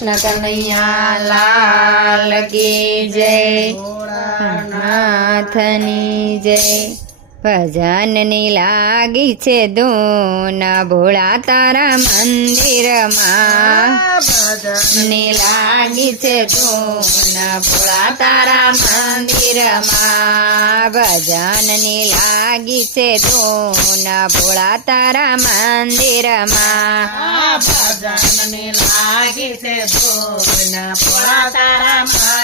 કૃષ્ણ કનૈયા લાલ કી જય, નાથની જય. ભજનની લાગી છે ધૂન ભોળા તારા મંદિરમાં, ભજનની લાગી છે ધૂન ભોળા તારા મંદિરમાં, ભજનની લાગી છે ધૂન ભોળા તારા મંદિરમાં, ભજનની લાગી છે ધૂન ભોળા તારા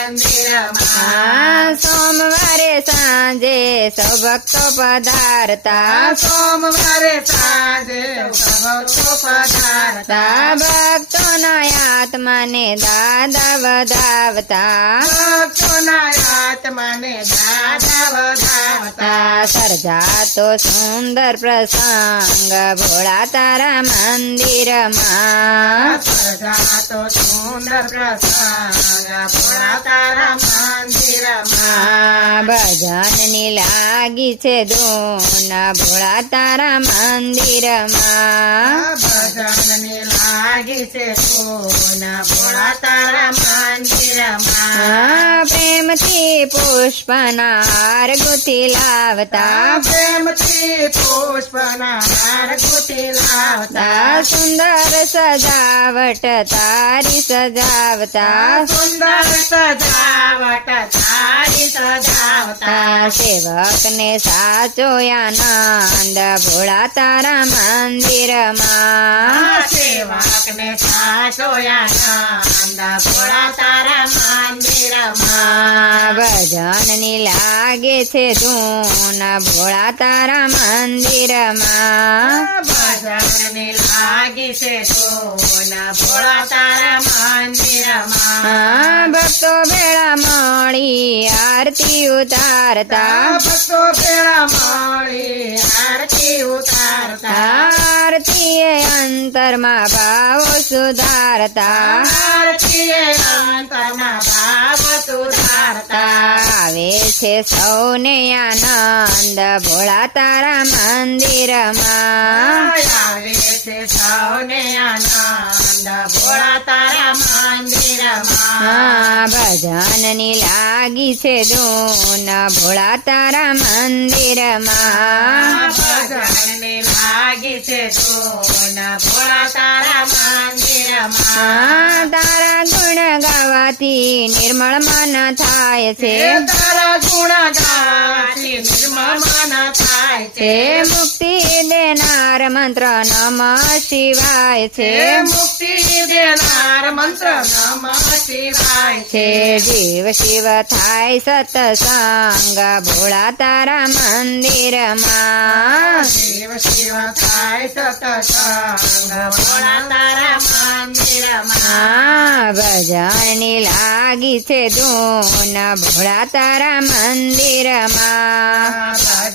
મંદિરમાં. સોમવારે સાંજે સૌ ભક્તો પધારતા, સોમવારે સાંજે ભક્તો પધારતા, ભક્તોના આત્માને દાદા વધાવતા, ભક્તોના આત્માને દાદા વધાવતા. સર્જાતો સુંદર પ્રસંગ ભોળા તારા મંદિરમાં, સર્જાતો સુંદર પ્રસંગ ભોળા તારા મંદિરમાં. ભજનની લાગી છે ધૂન ભોળા તારા મંદિરમાં, ભજનની લાગી છે ધૂન ભોળા તારા મંદિરમાં. પ્રેમથી પુષ્પના હાર ગુથી લાવતા, પ્રેમથી પુષ્પના હાર ગુથી લાવતા, સુંદર સજાવટ તારી સજાવતા, સુંદર સજાવટ તારી સજાવતા. સેવકને સાચો આનંદ ભોળા તારા મંદિરમાં, સેવકને સાચો આનંદ ભોળા તારા મંદિરમાં. ભજનની લાગે છે ધૂન ભોળા તારા મંદિરમાં, ભજનની લાગી છે ધૂન ભોળા તારા મંદિરમાં. ભક્તો ભેળા મળી આરતી ઉતારતા, ભક્તો ભેળા મળી આરતી ઉતારતા, આરતી અંતરમાં ભાવો સુધારતા, આરતી અંતરમાં ભાવ સુધારતા. આવે છે સૌને આનંદ ભોળા તારા મંદિરમાં, આવે છે સૌને આનંદ ભોળા તારા મંદિરમાં. ભજનની લાગી છે ધૂન ભોળા તારા મંદિરમાં, ભજનની લાગી છે ધૂન ભોળા તારા મંદિરમાં. તારા ગુણ ગાવાથી નિર્મળ મન થાય છે, તારા ગુણ ગાવાથી નિર્મળ મન થાય છે. મુક્તિ દેનાર મંત્ર નમઃ શિવાય છે, મુક્તિ દેનાર મંત્ર નમઃ શિવાય છે. જીવ શિવ થાય સત્સંગ ભોળા તારા મંદિરમાં, શિવ શિવ થાય સતસંગ ભોળા તારા મંદિરમાં. ભજનની લાગી છે ધૂન ભોળા તારા મંદિરમાં,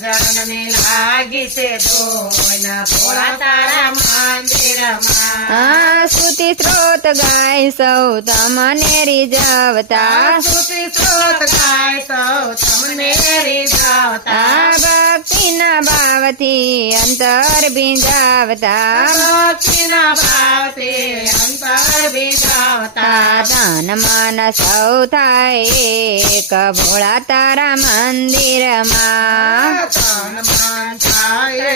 ભજનની લાગી છે ધૂન ભોળા તારા મંદિરમાં. સ્તુતિ સ્ત્રોત ગાય સૌ તમને રીઝવતા, સ્તુતિ સ્ત્રોત ગાય સૌ તમને રીઝવતા, ભક્તિના ભાવથી અંતર ભીંજાવતા, ભક્તિના ભાવથી અંતર બીજાવતા. તન મન સૌ થાય એક ભોળા તારા મંદિરમાં, તન મન થાય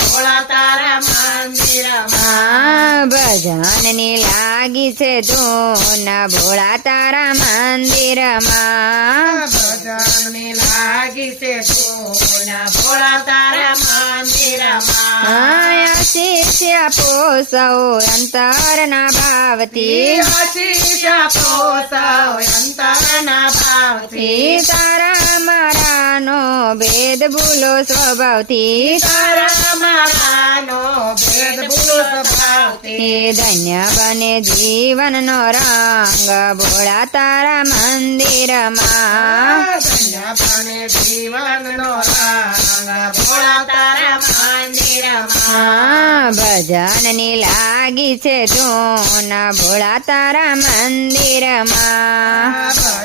ભોળા તારા મંદિરમાં. ભજનની લાગી છે ધૂન ભોળા તારા મંદિરમાં, ભજનની લાગી છે ધૂન ભોળા તારા મંદિરમાં. આશીષ આપો સૌ અંતરના ભાવથી, આશીષ આપો સૌ અંતરના ભાવથી. તારા મારાનો ભેદ ભૂલો સ્વભાવથી, તારા મારાનો ભેદ ભૂલો સ્વભાવથી. ધન્ય બને જીવનનો રંગ ભોળા તારા મંદિરમાં, ધન્ય બને જીવનનો રંગ ભોળા તારા મંદિરમાં. ભજનની લાગી છે ધૂન ભોળા તારા મંદિરમાં,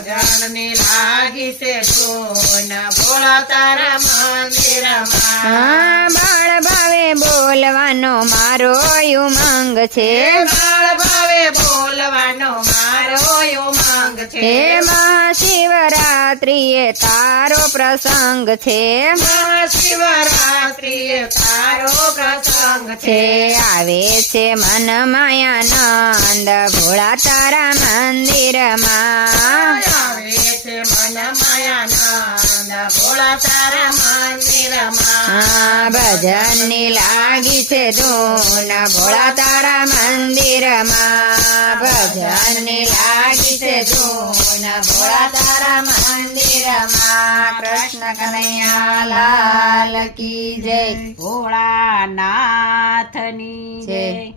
ભજનની લાગી છે ધૂન ભોળા તારા મંદિરમાં. બાળ ભાવે બોલ બોલવાનો મારો ઉમંગ છે બાળ ભાવે બોલવાનો મારો ઉમંગ છે હે મહાશિવરાત્રિએ તારો પ્રસંગ છે મહાશિવરાત્રિએ તારો પ્રસંગ છે છે આવે છે મન માયાનંદ ભોળા તારા મંદિરમાં આવે છે મન માયાનંદ ભોળા તારા મંદિરમાં ભજનની લાગી છે ધૂન ભોળા તારા મંદિરમાં ભજનની લાગી છે ધૂન ભોળા તારા મંદિરમાં કૃષ્ણ કનૈયા લાલ કી જય ભોળાનાથની જય. જય